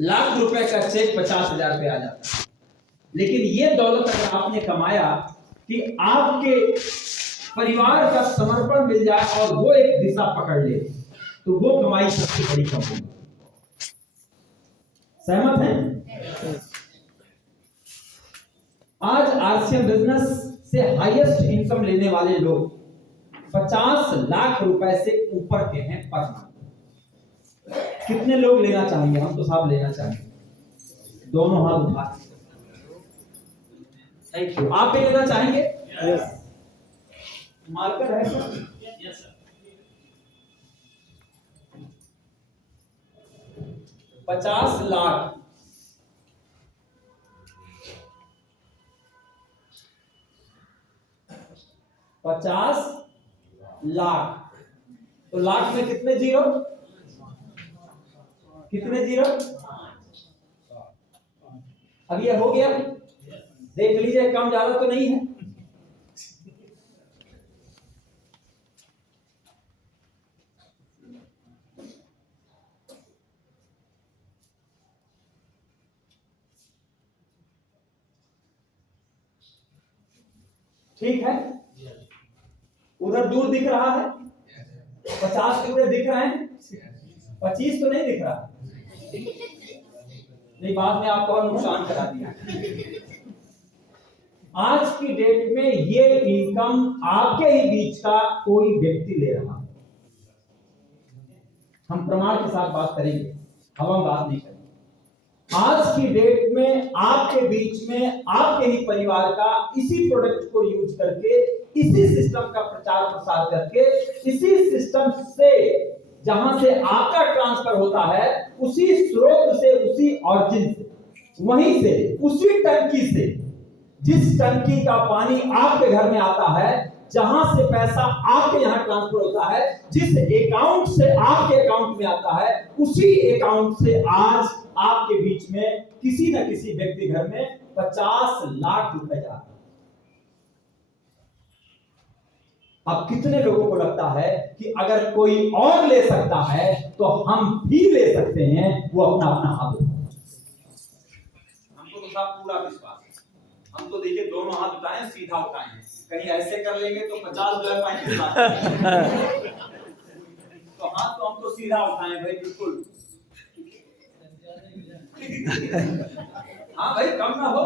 लाख रुपए का चेक 50,000 पे आ जाता है। लेकिन ये दौलत अगर आपने कमाया कि आपके परिवार का समर्पण मिल जाए और वो एक दिशा पकड़ ले, तो वो कमाई सबसे बड़ी कमाई। सहमत हैं? आज आरसीएम बिजनेस से हाईएस्ट इनकम लेने वाले लोग 50 लाख रुपए से ऊपर के हैं पर मंथ। कितने लोग लेना चाहेंगे? हम तो साहब लेना चाहेंगे, दोनों हाथ उठा। Thank you. आप भी लेना चाहेंगे? यस। मार्कर है sir? Yes sir. 50 lakh 50 lakh, तो लाख में कितने जीरो? कितने जीरो? अब ये हो गया, देख लीजिए, कम ज्यादा तो नहीं है। ठीक है, उधर दूर दिख रहा है, 50 पूरे दिख रहे हैं, 25 तो नहीं दिख रहा। नहीं, बाद में आपको और नुकसान करा दिया। आज की डेट में ये इनकम आपके ही बीच का कोई व्यक्ति ले रहा है। हम प्रमाण के साथ बात करेंगे, हम बात नहीं करेंगे। आज की डेट में आपके बीच में आपके ही परिवार का इसी प्रोडक्ट को यूज करके, इसी सिस्टम का प्रचार प्रसार करके, इसी सिस्टम से जहां से आपका ट्रांसफर होता है, उसी स्रोत से, उसी ऑरिजिन से, वहीं से, उसी टंकी से, जिस टंकी का पानी आपके घर में आता है, जहां से पैसा आपके यहां ट्रांसफर होता है, जिस अकाउंट से आपके अकाउंट में आता है, उसी अकाउंट से आज आपके बीच में किसी न किसी व्यक्ति घर में 50 लाख रुपए जा रहे हैं। अब कितने लोगों को लगता है कि अगर कोई और ले सकता है तो हम भी ले सकते हैं? वो अपना अपना हाथ उठाए। हमको तो साहब पूरा विश्वास है। हम तो देखिए दोनों हाथ उठाएं, सीधा उठाएं, कहीं ऐसे कर लेंगे तो 50 जो है 35 लाख। तो हाथ तो हम तो सीधा उठाएं भाई, बिल्कुल। हाँ भाई, कम ना हो।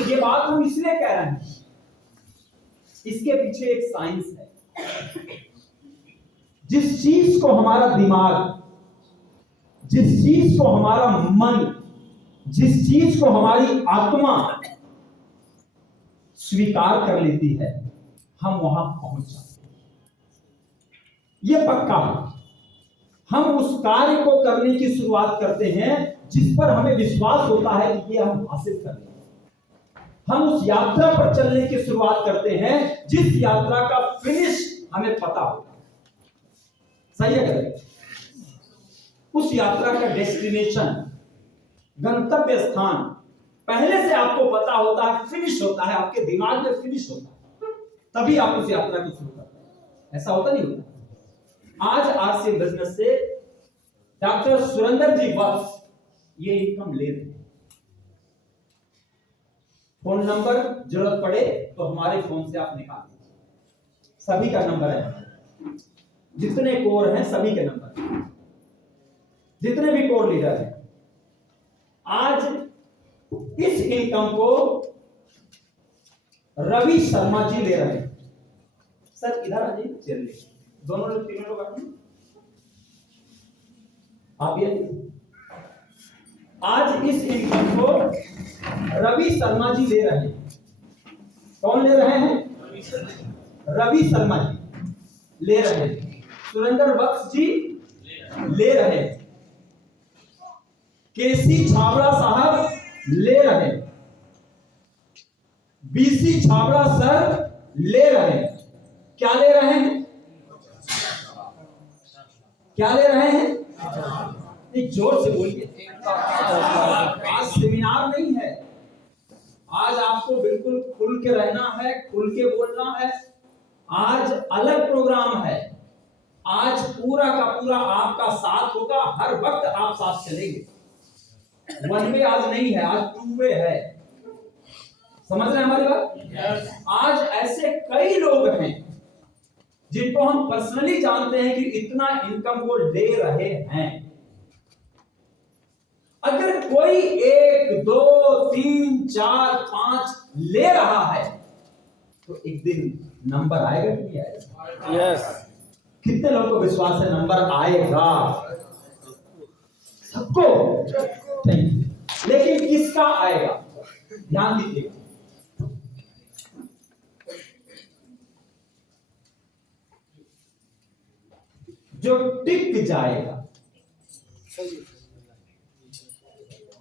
ये बात हम इसलिए कह रहे हैं, इसके पीछे एक साइंस है। जिस चीज को हमारा दिमाग, जिस चीज को हमारा मन, जिस चीज को हमारी आत्मा स्वीकार कर लेती है, हम वहां पहुंच जाते हैं। यह पक्का है। हम उस कार्य को करने की शुरुआत करते हैं जिस पर हमें विश्वास होता है कि ये हम हासिल कर लेंगे। हम उस यात्रा पर चलने की शुरुआत करते हैं जिस यात्रा का फिनिश हमें पता होता है। सही है? उस यात्रा का डेस्टिनेशन, गंतव्य स्थान पहले से आपको पता होता है, फिनिश होता है, आपके दिमाग में फिनिश होता है, तभी आप उस यात्रा को शुरू करते हैं। ऐसा होता नहीं होता? आज आरसीएम बिजनेस से डॉक्टर सुरेंद्र जी वत्स ये इनकम ले रहे हैं। फोन नंबर जरूरत पड़े तो हमारे फोन से आप निकाल दीजिए, सभी का नंबर है, जितने कोर हैं सभी के नंबर, जितने भी कोर लीडर हैं। आज इस इनकम को रवि शर्मा जी ले रहे हैं। सर इधर आ जाइए, चलिए, दोनों लोग, तीनों लोग आप ये। आज इस इनकम को रवि शर्मा जी ले रहे हैं। कौन ले रहे हैं? रवि शर्मा जी ले रहे हैं। सुरेंद्र वत्स जी ले रहे हैं। केसी छाबड़ा साहब ले रहे हैं। बीसी छाबड़ा सर ले रहे हैं। क्या ले रहे हैं? क्या ले रहे हैं? एक जोर से बोलिए। आज सेमिनार नहीं है, आज आपको बिल्कुल खुल के रहना है, खुल के बोलना है। आज अलग प्रोग्राम है। आज पूरा का पूरा आपका साथ होगा, हर वक्त आप साथ चलेंगे। वन वे आज नहीं है, आज टू वे है। समझ रहे हैं हमारी बात? आज ऐसे कई लोग हैं जिनको हम पर्सनली जानते हैं कि इतना इनकम वो ले रहे हैं। अगर कोई 1, 2, 3, 4, 5 ले रहा है तो एक दिन नंबर आएगा कि नहीं आएगा? यस। कितने लोगों को विश्वास है नंबर आएगा? सबको। लेकिन किसका आएगा? ध्यान दीजिएगा। जो टिक जाएगा,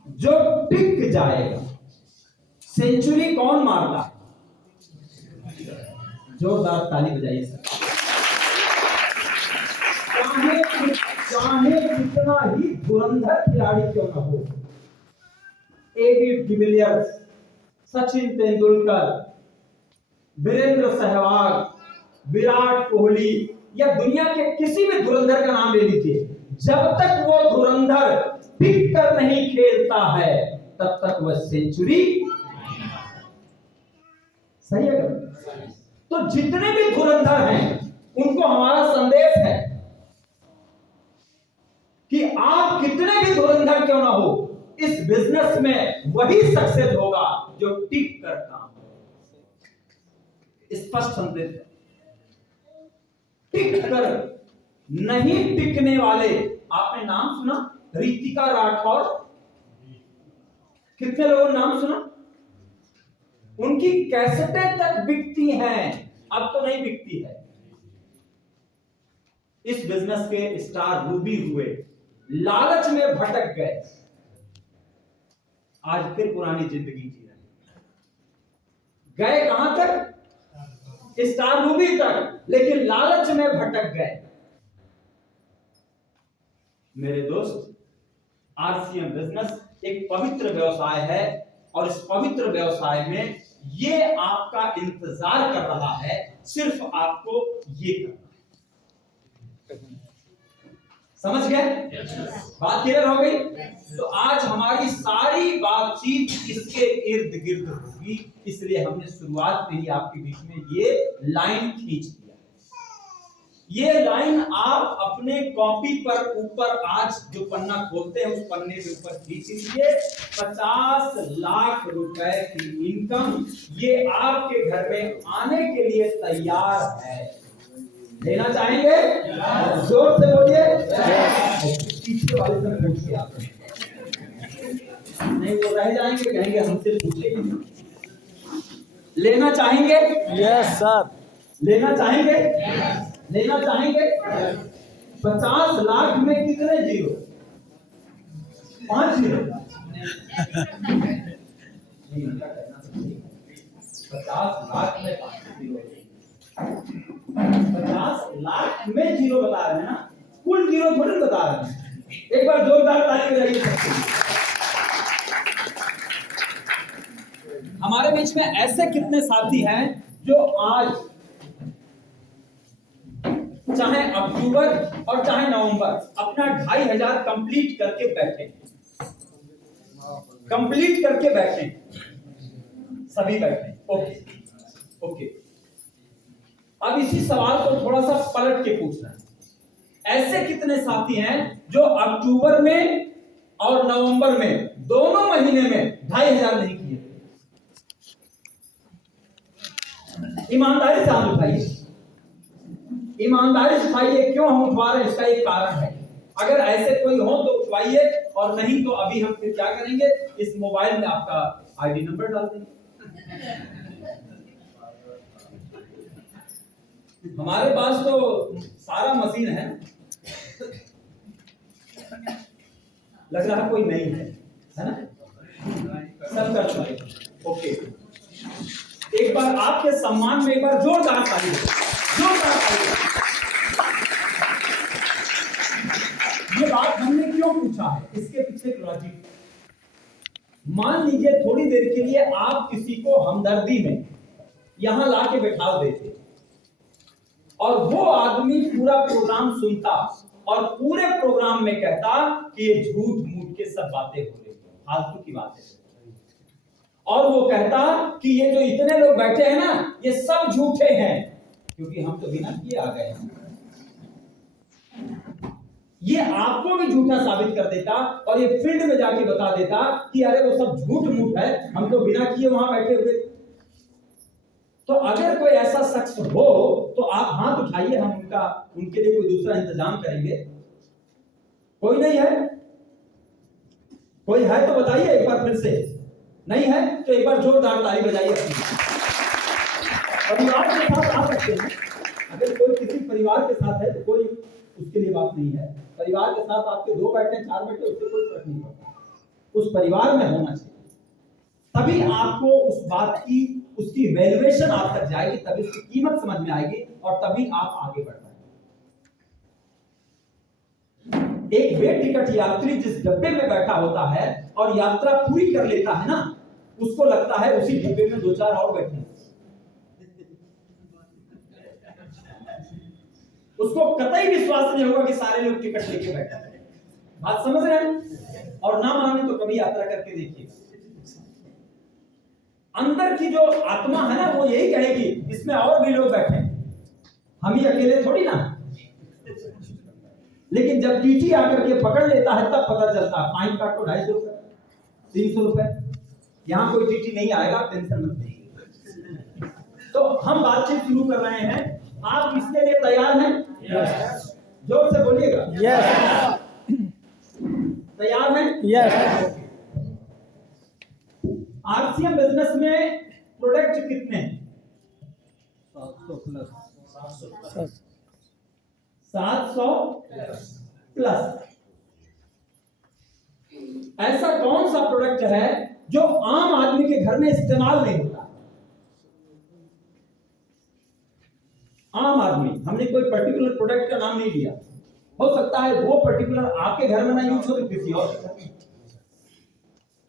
जो टिक जाएगा। सेंचुरी कौन मारता है? जोरदार ताली बजाइए सर। चाहे कितना ही धुरंधर खिलाड़ी क्यों न हो, एबी डिविलियर्स, सचिन तेंदुलकर, वीरेंद्र सहवाग, विराट कोहली या दुनिया के किसी भी धुरंधर का नाम ले लीजिए, जब तक वो धुरंधर टिक कर नहीं खेलता है तब तक वह सेंचुरी। सही है क्या? तो जितने भी धुरंधर हैं उनको हमारा संदेश है कि आप कितने भी धुरंधर क्यों ना हो, इस बिजनेस में वही सक्सेस होगा जो टिक कर काम करे। स्पष्ट संदेश है। टिक कर नहीं टिकने वाले, आपने नाम सुना रितिका राठौर? कितने लोगों ने नाम सुना? उनकी कैसेटें तक बिकती हैं, अब तो नहीं बिकती है। इस बिजनेस के स्टार रूबी हुए, लालच में भटक गए, आज फिर पुरानी जिंदगी जी रहे। गए कहां तक? स्टार रूबी तक, लेकिन लालच में भटक गए। मेरे दोस्त, आरसीएम बिजनेस एक पवित्र व्यवसाय है और इस पवित्र व्यवसाय में ये आपका इंतजार कर रहा है, सिर्फ आपको ये करना है। समझ गए? बात क्लियर हो गई? तो आज हमारी सारी बातचीत इसके इर्द गिर्द होगी, इसलिए हमने शुरुआत में ही आपके बीच में ये लाइन खींच दिया। ये लाइन आप अपने कॉपी पर ऊपर आज जो पन्ना खोलते हैं उस पन्ने के ऊपर खींच लीजिए। 50 लाख रुपए की इनकम ये आपके घर में आने के लिए तैयार है। लेना चाहेंगे? जोर से बोलिए। पीछे वाले से पूछिए, आप नहीं वो रह जाएंगे, कहेंगे हमसे पूछे ही नहीं। लेना चाहेंगे? Yes sir. लेना चाहेंगे? लेना चाहेंगे? 50 लाख में कितने जीरो? 5 जीरो। 50 लाख में 5 जीरो। 50 लाख में जीरो बता रहे हैं ना, कुल जीरो थोड़ी बता रहे हैं। एक बार जोरदार ताली बजाइए सबके। हमारे बीच में ऐसे कितने साथी हैं जो आज चाहे अक्टूबर और चाहे नवंबर अपना 2500 कंप्लीट करके बैठे, कंप्लीट करके बैठे, सभी बैठे। Okay okay. अब इसी सवाल को थोड़ा सा पलट के पूछना है। ऐसे कितने साथी हैं जो अक्टूबर में और नवंबर में दोनों महीने में 2500 नहीं किए? ईमानदारी से हाथ उठाइए, ईमानदारी से उठाइए। क्यों हम उठवा रहे हैं इसका एक कारण है। अगर ऐसे कोई हो तो उठवाइए, और नहीं तो अभी हम फिर क्या करेंगे, इस मोबाइल में आपका आईडी नंबर डाल देंगे। हमारे पास तो सारा मशीन है, लग रहा कोई नहीं है ना? सब कर चुके। ओके, एक बार आपके सम्मान में एक बार जोरदार ताली, जोरदार ताली। ये बात हमने क्यों पूछा है, इसके पीछे एक लॉजिक। मान लीजिए थोड़ी देर के लिए आप किसी को हमदर्दी में यहां लाके बैठा देते और वो आदमी पूरा प्रोग्राम सुनता और पूरे प्रोग्राम में कहता कि ये झूठ मूठ के सब बातें हो रही है, फालतू की बातें। और वो कहता कि ये जो इतने लोग बैठे हैं ना, ये सब झूठे हैं, क्योंकि हम तो बिना किए आ गए हैं। ये आपको भी झूठा साबित कर देता और ये फील्ड में जाके बता देता कि अरे वो सब झूठ मूठ है, हम तो बिना किए वहां बैठे हुए। तो अगर कोई ऐसा शख्स हो तो आप हाथ उठाइए, हम उनके लिए कोई दूसरा इंतजाम करेंगे। कोई नहीं है? कोई है तो बताइए एक बार फिर से। नहीं है तो एक बार जोरदार ताली बजाइए। परिवार के साथ आ सकते हैं, अगर कोई किसी परिवार के साथ है तो कोई उसके लिए बात नहीं है। परिवार के साथ आपके 2 बैठे 4 बैठे उससे कोई फर्क नहीं पड़ता, उस परिवार में होना चाहिए। तभी आपको उस बात की उसकी वैल्यूएशन आप तक जाएगी, तभी उसकी कीमत समझ में आएगी और तभी आप आगे बढ़ पाएंगे। एक बेटिकट यात्री जिस डब्बे में बैठा होता है और यात्रा पूरी कर लेता है ना, उसको लगता है उसी डब्बे में 2-4 और बैठे हैं। उसको कतई विश्वास नहीं होगा कि सारे लोग टिकट लेके बैठे हैं। बात समझ रहे हैं? और ना माने तो कभी यात्रा करके देखिए, अंदर की जो आत्मा है ना वो यही कहेगी इसमें और भी लोग बैठे हैं, हम ही अकेले थोड़ी ना। लेकिन जब टीटी आकर के पकड़ लेता है तब पता चलता है फाइन काटो 250 रुपए 300 रुपए। यहां कोई टीटी नहीं आएगा, टेंशन मत लीजिए। तो हम बातचीत शुरू कर रहे हैं, आप इसके लिए तैयार हैं? yes. जोर से बोलिएगा। yes. तैयार हैं? yes. आरसीएम बिजनेस में प्रोडक्ट कितने हैं? 700 प्लस। ऐसा कौन सा प्रोडक्ट है जो आम आदमी के घर में इस्तेमाल नहीं होता? आम आदमी, हमने कोई पर्टिकुलर प्रोडक्ट का नाम नहीं लिया, हो सकता है वो पर्टिकुलर आपके घर में ना यूज हो, किसी और के घर।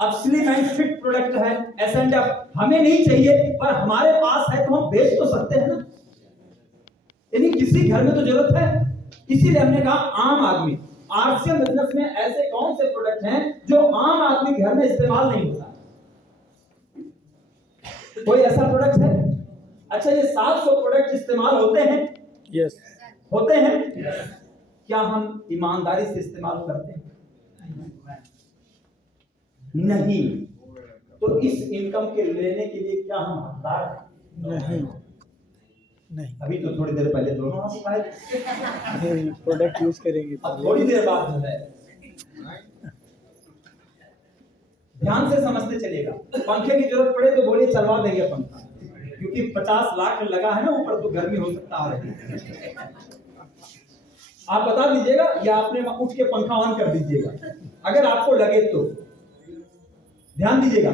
अब स्लिम एंड फिट प्रोडक्ट है, एस&एफ हमें नहीं चाहिए पर हमारे पास है तो हम बेच तो सकते हैं ना, यानी किसी घर में तो जरूरत है। इसीलिए हमने कहा आम आदमी। आरसीएम बिजनेस में ऐसे कौन से प्रोडक्ट हैं जो आम आदमी के घर में इस्तेमाल नहीं होता? कोई ऐसा प्रोडक्ट है? अच्छा, ये 700 प्रोडक्ट इस्तेमाल होते हैं? yes. होते हैं। yes. क्या हम ईमानदारी से इस्तेमाल करते हैं? नहीं। तो इस इनकम के लेने के लिए क्या हम हकदार हैं? नहीं। अभी तो थोड़ी देर पहले दोनों हाथ उठाए, प्रोडक्ट यूज करेंगे अब थोड़ी देर बाद जो है ध्यान से समझते चलिएगा। पंखे की जरूरत पड़े तो बोलिए चलवा देंगे पंखा, क्योंकि 50 लाख लगा है ना ऊपर, तो गर्मी हो सकता है। आप बता दीजिएगा या आपने उठ के पंखा ऑन कर दीजिएगा अगर आपको लगे तो। ध्यान दीजिएगा,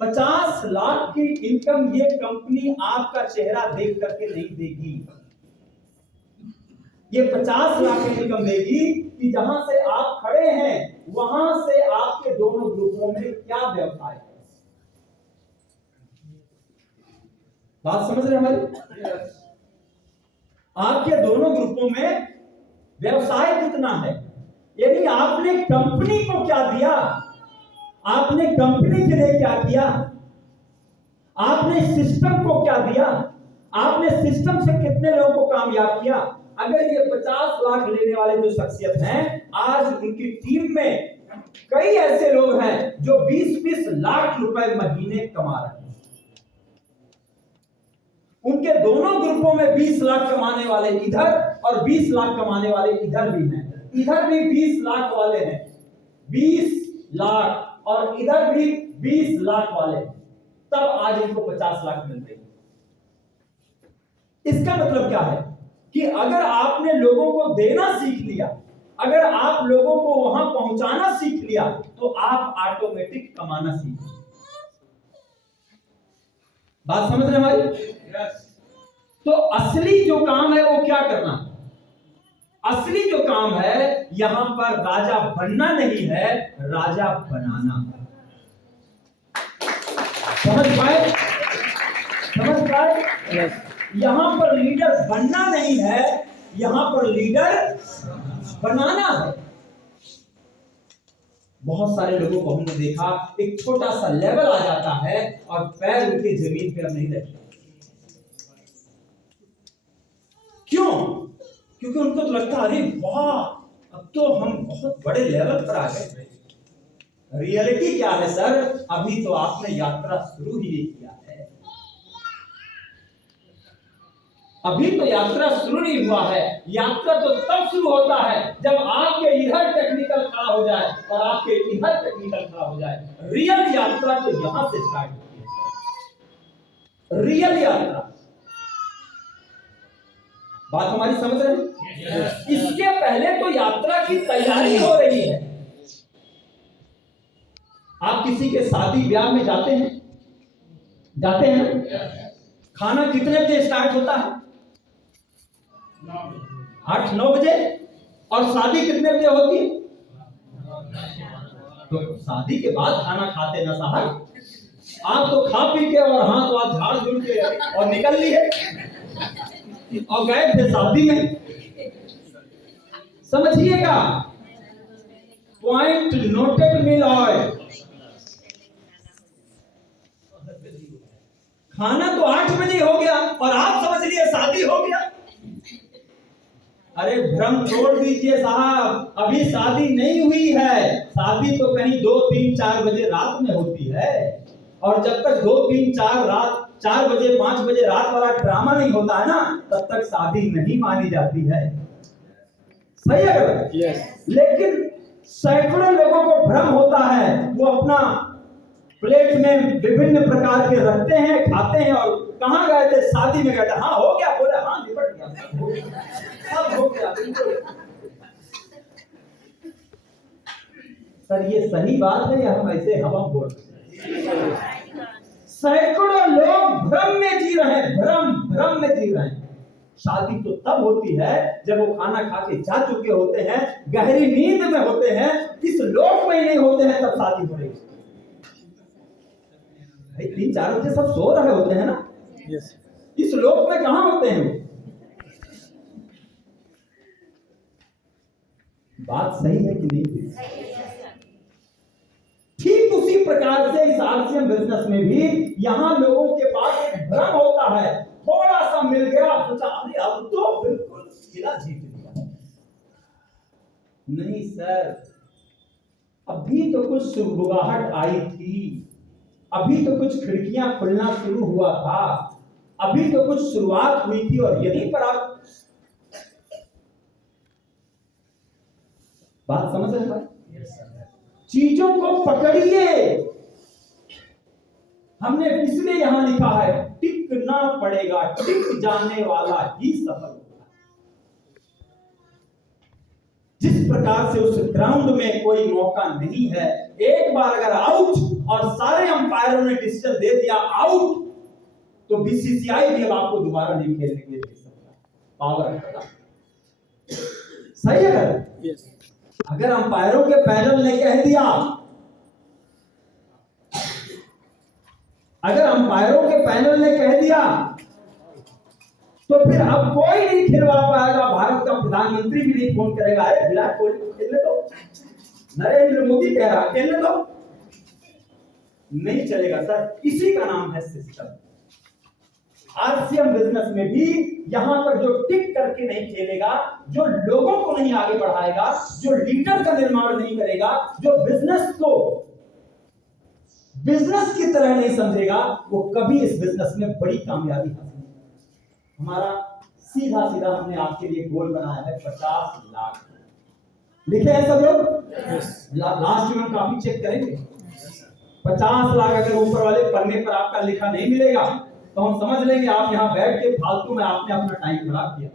50 लाख की इनकम ये कंपनी आपका चेहरा देख करके नहीं देगी। ये 50 लाख की इनकम देगी कि जहां से आप खड़े हैं वहां से आपके दोनों ग्रुपों में क्या व्यवसाय है। बात समझ रहे हमारी? आपके दोनों ग्रुपों में व्यवसाय कितना है, यानी आपने कंपनी को क्या दिया, आपने कंपनी के लिए क्या किया, आपने सिस्टम को क्या दिया, आपने सिस्टम से कितने लोगों को कामयाब किया। अगर ये 50 लाख लेने वाले जो शख्सियत हैं, आज उनकी टीम में कई ऐसे लोग हैं जो 20-20 लाख रुपए महीने कमा रहे हैं। उनके दोनों ग्रुपों में 20 लाख कमाने वाले इधर और 20 लाख कमाने वाले इधर भी हैं। इधर भी 20 लाख वाले हैं, 20 लाख, और इधर भी 20 लाख वाले, तब आज इनको 50 लाख मिल रही है। इसका मतलब क्या है कि अगर आपने लोगों को देना सीख लिया, अगर आप लोगों को वहां पहुंचाना सीख लिया, तो आप ऑटोमेटिक कमाना सीख लिया। बात समझ रहे हमारी? तो असली जो काम है वो क्या करना है? असली जो काम है यहां पर राजा बनना नहीं है, राजा बनाना। समझ पाए? समझ पाए? यहां पर लीडर बनना नहीं है, यहां पर लीडर बनाना है। बहुत सारे लोगों को हमने देखा, एक छोटा सा लेवल आ जाता है और पैर उनके जमीन पे अब नहीं रखते। क्यों? क्योंकि उनको तो लगता है अरे वाह, अब तो हम बहुत बड़े लेवल पर आ गए। रियलिटी क्या है सर? अभी तो आपने यात्रा शुरू ही नहीं किया है। अभी तो यात्रा शुरू नहीं हुआ है। यात्रा तो तब शुरू होता है जब आपके इधर टेक्निकल खड़ा हो जाए और आपके इधर टेक्निकल खड़ा हो जाए। रियल यात्रा तो यहां से स्टार्ट होती है। रियल यात्रा, बात हमारी समझ रहे हैं? इसके पहले तो यात्रा की तैयारी हो रही है। आप किसी के शादी ब्याह में जाते हैं, जाते हैं? खाना कितने बजे स्टार्ट होता है? 8-9 बजे। और शादी कितने बजे होती है? तो शादी के बाद खाना खाते ना साहब। आप तो खा पी के और हाथ वाथ झाड़ झूड़ के और निकल लिए और गए थे शादी में। समझिएगा, पॉइंट नोटेड मिल ऑयल। खाना तो 8 बजे हो गया और आप समझ लिए शादी हो गया। अरे भ्रम तोड़ दीजिए साहब, अभी शादी नहीं हुई है। शादी तो कहीं 2-3-4 बजे रात में होती है। और जब तक 2-3-4 रात 4 बजे 5 बजे रात वाला ड्रामा नहीं होता है ना, तब तक शादी नहीं मानी जाती है। सही है गलत? यस। लेकिन सैकड़ों लोगों को भ्रम होता है, वो अपना प्लेट में विभिन्न प्रकार के रखते हैं, खाते हैं और कहां गए थे? शादी में गए थे। हाँ हो गया, बोले हाँ निपट गया, सब हो गया। सर ये सही बात है या हम ऐसे हवा बोल रहे हैं? सैकड़ों लोग भ्रम में जी रहे हैं, भ्रम में जी रहे हैं। शादी तो तब होती है जब वो खाना खा के जा चुके होते हैं, गहरी नींद में होते हैं, इस लोक में नहीं होते हैं, तब शादी हो रही है। 3-4 बजे सब सो रहे होते हैं ना। यस। इस लोक में कहां होते हैं? बात सही है कि नहीं? ठीक उसी प्रकार से इस आरसीएम बिजनेस में भी यहां लोगों के पास एक भ्रम होता है। थोड़ा सा मिल गया, सोचा अरे अब तो बिल्कुल किला जीत लिया। नहीं सर, अभी तो कुछ सुगबुगाहट आई थी, अभी तो कुछ खिड़कियां खुलना शुरू हुआ था, अभी तो कुछ शुरुआत हुई थी। और यहीं पर आप बात समझ रहे हैं? चीजों को पकड़िए। हमने इसलिए यहां लिखा है टिकना पड़ेगा, टिक जाने वाला ही सफल होगा। जिस प्रकार से उस ग्राउंड में कोई मौका नहीं है, एक बार अगर आउट और सारे अंपायरों ने डिसीजन दे दिया आउट, तो बीसीसीआई भी अब आपको दोबारा नहीं खेलने के लिए दे सकता, पावर रखता। सही है? यस। अगर अंपायरों के पैनल ने कह दिया, अगर अंपायरों के पैनल ने कह दिया, तो फिर अब कोई नहीं खिलवा पाएगा। भारत का प्रधानमंत्री भी नहीं फोन करेगा, अरे विराट कोहली को खेलने दो, नरेंद्र मोदी कह रहा खेलने दो। नहीं चलेगा सर, इसी का नाम है सिस्टम। आरसीएम बिजनेस में भी यहां पर जो टिक करके नहीं खेलेगा, जो लोगों को नहीं आगे बढ़ाएगा, जो लीडर का निर्माण नहीं करेगा, जो बिजनेस को बिजनेस की तरह नहीं समझेगा, वो कभी इस बिजनेस में बड़ी कामयाबी हासिल नहीं करेगा। हमारा सीधा सीधा हमने आपके लिए गोल बनाया है 50 लाख। लिखे हैं सब लोग? लास्ट में काफी चेक करेंगे। 50 लाख अगर ऊपर वाले पन्ने पर आपका लिखा नहीं मिलेगा, तो हम समझ लेंगे आप यहां बैठ के फालतू में आपने अपना टाइम खराब किया।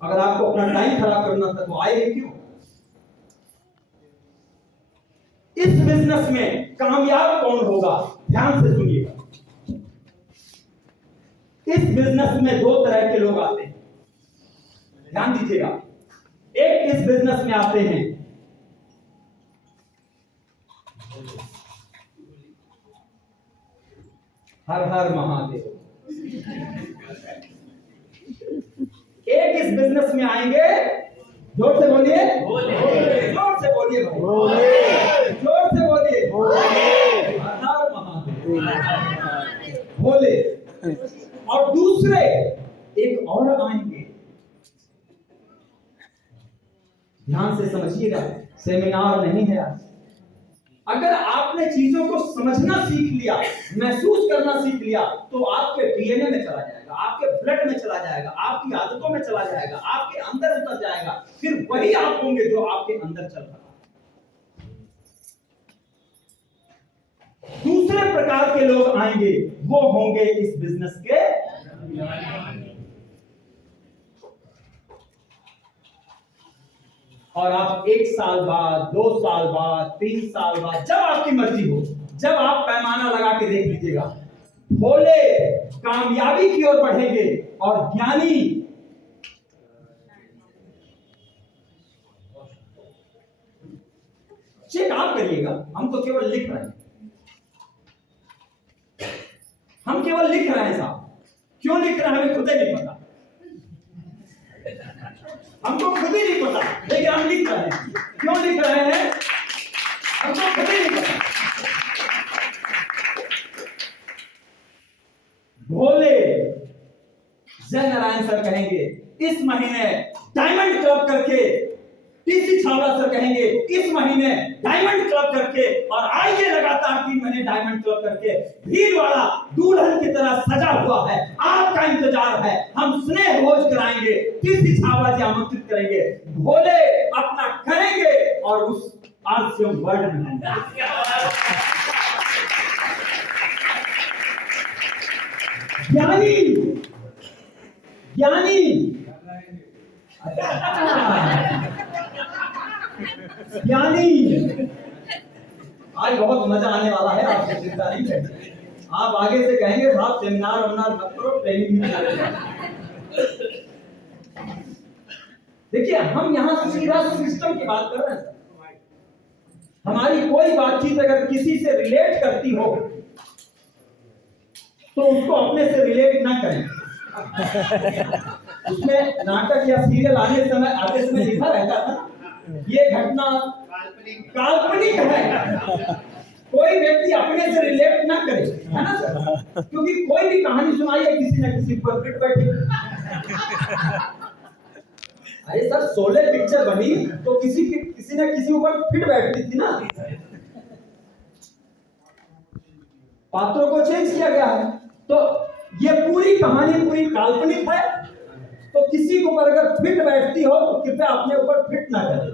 अगर आपको अपना टाइम खराब करना था तो आए क्यों? इस बिजनेस में कामयाब कौन होगा? ध्यान से सुनिएगा। इस बिजनेस में 2 तरह के लोग आते हैं, ध्यान दीजिएगा। एक इस बिजनेस में आते हैं हर हर महादेव, एक इस बिजनेस में आएंगे, जोर से बोलिए, जोर से बोलिए भाई, जोर से बोलिए, हर महादेव, बोले। और दूसरे एक और आएंगे, ध्यान से समझिएगा, सेमिनार नहीं है आज। अगर आपने चीजों को समझना सीख लिया, महसूस करना सीख लिया, तो आपके डीएनए में चला जाएगा, आपके ब्लड में चला जाएगा, आपकी आदतों में चला जाएगा, आपके अंदर उतर जाएगा, फिर वही आप होंगे जो आपके अंदर चल रहा है। दूसरे प्रकार के लोग आएंगे, वो होंगे इस बिजनेस के, और आप 1 साल बाद, 2 साल बाद, 3 साल बाद, जब आपकी मर्जी हो, जब आप पैमाना लगा के देख लीजिएगा, भोले कामयाबी की ओर बढ़ेंगे और ज्ञानी चेक आप करिएगा। हम तो केवल लिख रहे हैं, हम केवल लिख रहे हैं साहब। क्यों लिख रहे हैं हमें खुद ही नहीं पता, हमको खुद ही नहीं पता, लेकिन हम लिख रहे हैं। क्यों लिख रहे हैं हमको खुद ही नहीं पता। भोले जय नारायण सर कहेंगे इस महीने डायमंड क्लब करके, टीसी छावड़ा सर कहेंगे इस महीने डायमंड क्लब करके, और आइए लगातार 3 महीने डायमंड क्लब करके, भीड़ वाला दुल्हन की तरह सजा हुआ है, आपका इंतजार है, हम स्नेह भोज कराएंगे, टीसी छावड़ा जी आमंत्रित करेंगे, भोले अपना करेंगे और उस आरसीएम वर्ल्ड में ज्ञानी ज्ञानी ज्ञानी आज बहुत मजा आने वाला है, आपको चिंता नहीं है। आप आगे से कहेंगे साहब सेमिनार वमिनार मत करो, ट्रेनिंग भी देखिए, हम यहाँ सीधा सिस्टम की बात कर रहे हैं। हमारी कोई बातचीत अगर किसी से रिलेट करती हो तो उसको अपने से रिलेट ना करें। उसमें नाटक या सीरियल आते समय लिखा रहता था ये घटना काल्पनिक है, कोई व्यक्ति अपने से रिलेट ना करे, है ना सर? क्योंकि कोई भी कहानी सुनाई है किसी न किसी पर फिट बैठी। अरे सर 16 पिक्चर बनी तो किसी न किसी ऊपर फिट बैठती थी ना। पात्रों को चेंज किया गया है, तो ये पूरी कहानी पूरी काल्पनिक है, तो किसी के ऊपर अगर फिट बैठती हो तो कृपया अपने ऊपर फिट ना करें।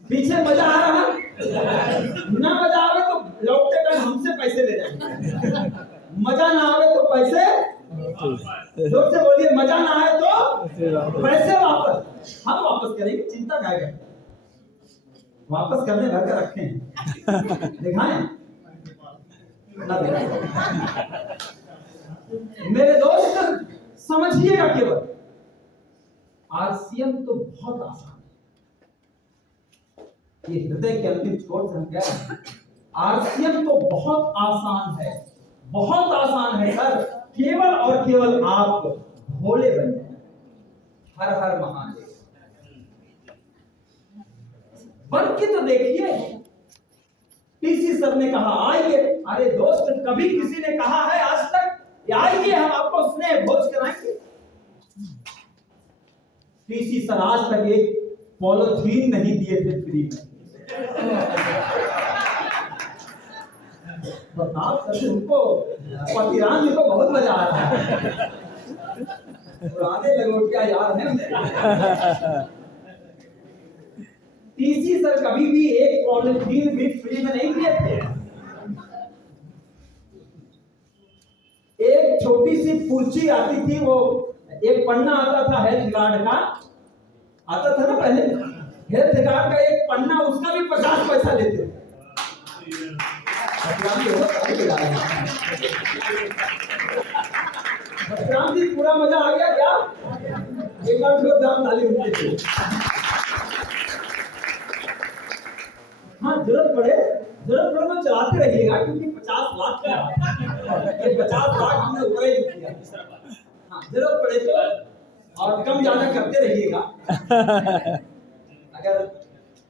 पीछे मजा आ रहा ना, मजा आवे तो लौटते टाइम हमसे पैसे ले जाएंगे, मजा ना आवे तो पैसे, जोर से बोलिए, मजा ना आए तो पैसे वापस, हम वापस करेंगे, चिंता ना करें, वापस करने घर का रखे हैं, दिखाएं ना दिखाएं। मेरे दोस्त समझिएगा, केवल आरसीएम तो बहुत आसान है, ये हृदय के अंतिम छोर से हम कह रहे हैं, आरसीएम तो बहुत आसान है, बहुत आसान है सर, केवल और केवल आप भोले बन जाए। हर हर महादेव बन के तो देखिए। टीसी सर ने कहा आइए, अरे दोस्त कभी किसी ने कहा है आज तक आइए हम आपको स्नेह भोज कराएंगे? टीसी सर आज तक एक पॉलिथीन नहीं दिए थे फ्री में। बताओ सर, उनको पतिरान जी को बहुत मजा आ रहा है, पुराने लंगोटिया याद है। टीसी सर कभी भी एक पॉलिथीन भी फ्री में नहीं दिए थे। एक छोटी सी पर्ची आती थी, वो एक पन्ना आता था हेल्थ कार्ड का, आता था ना पहले, हेल्थ कार्ड का एक पन्ना, उसका भी 50 पैसा लेते थे। क्रांति पूरा मजा आ गया क्या? एक बार फिर दाम डाली उनके लिए। हाँ, जरूरत पड़े तो चलाते रहिएगा, क्योंकि 50 लाख का ये 50 लाख हमने ऊपर ही किया। हाँ, जरूरत पड़े तो और कम ज्यादा करते रहिएगा। अगर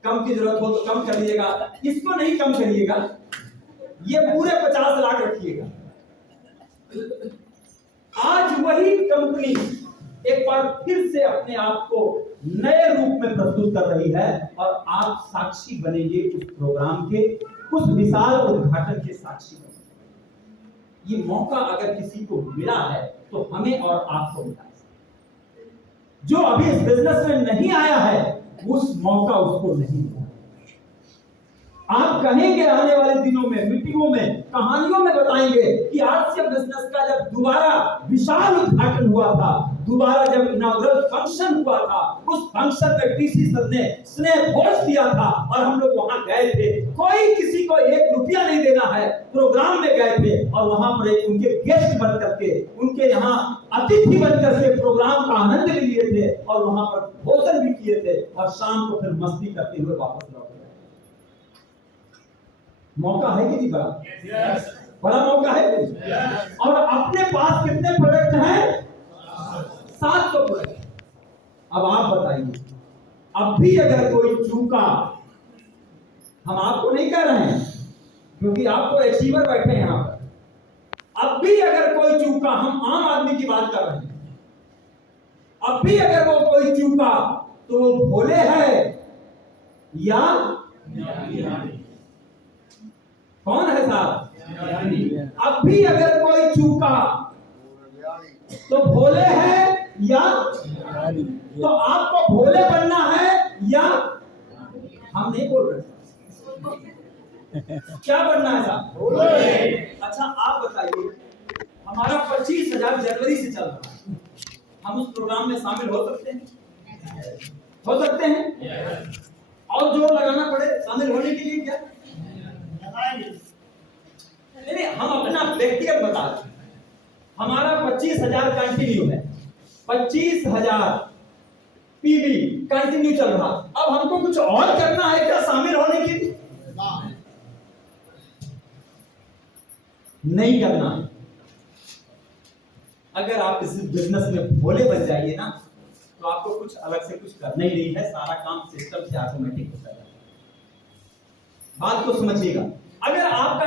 कम की जरूरत हो तो कम कर लीजिएगा, इसको नहीं कम करिएगा, ये पूरे 50 लाख रखिएगा। आज वही कंपनी एक बार फिर से अपने आप को नए रूप में प्रस्तुत कर रही है और आप साक्षी बनेंगे उस प्रोग्राम के, उस विशाल उद्घाटन के साक्षी बनेंगे। ये मौका अगर किसी को मिला है तो हमें और आपको मिला है। जो अभी इस बिजनेस में नहीं आया है उस मौका उसको नहीं मिला। आप कहेंगे आने वाले दिनों में, मीटिंगों में, कहानियों में बताएंगे कि आरसीएफ बिजनेस का जब दोबारा विशाल उद्घाटन हुआ था, दोबारा जब इनॉग्रल फंक्शन हुआ था, उस फंक्शन में टीसी सर ने स्नेह भोज दिया था और हम लोग वहां गए थे। कोई किसी को 1 रुपया नहीं देना है, प्रोग्राम में गए थे और वहां पर एक उनके गेस्ट बन करके, उनके यहाँ अतिथि बन करके प्रोग्राम का आनंद भी लिए थे और वहां पर भोजन भी किए थे और शाम को फिर मस्ती करते हुए वापस लौटे। मौका है कि नहीं बड़ा? yes. बड़ा मौका है कि? yes. और अपने पास कितने प्रोडक्ट हैं? 700 प्रोडक्ट। अब आप बताइए, अब भी अगर कोई चूका, हम आपको नहीं कह रहे हैं क्योंकि आपको अचीवर बैठे हैं यहां पर, अब भी अगर कोई चूका, हम आम आदमी की बात कर रहे हैं, अब भी अगर वो कोई चूका तो वो भोले है या कौन है साहब? अब भी अगर कोई चूका तो भोले है या? तो आपको भोले बनना है या? हम नहीं बोल रहे, क्या बनना है साहब? अच्छा आप बताइए, हमारा 25,000 जनवरी से चल रहा है, हम उस प्रोग्राम में शामिल हो सकते हैं? हो सकते हैं? और जोर लगाना पड़े शामिल होने के लिए क्या? नहीं, हम अपना व्यक्तिगत बता रहे हैं। हमारा 25,000 कंटिन्यू है, 25,000 पीवी कंटिन्यू चल रहा। अब हमको कुछ और करना है क्या शामिल होने के लिए? नहीं करना है। अगर आप इस बिजनेस में भोले बन जाइए ना तो आपको कुछ अलग से कुछ करना ही नहीं है, सारा काम सिस्टम से ऑटोमेटिक होता है। बात को समझिएगा। अगर आपका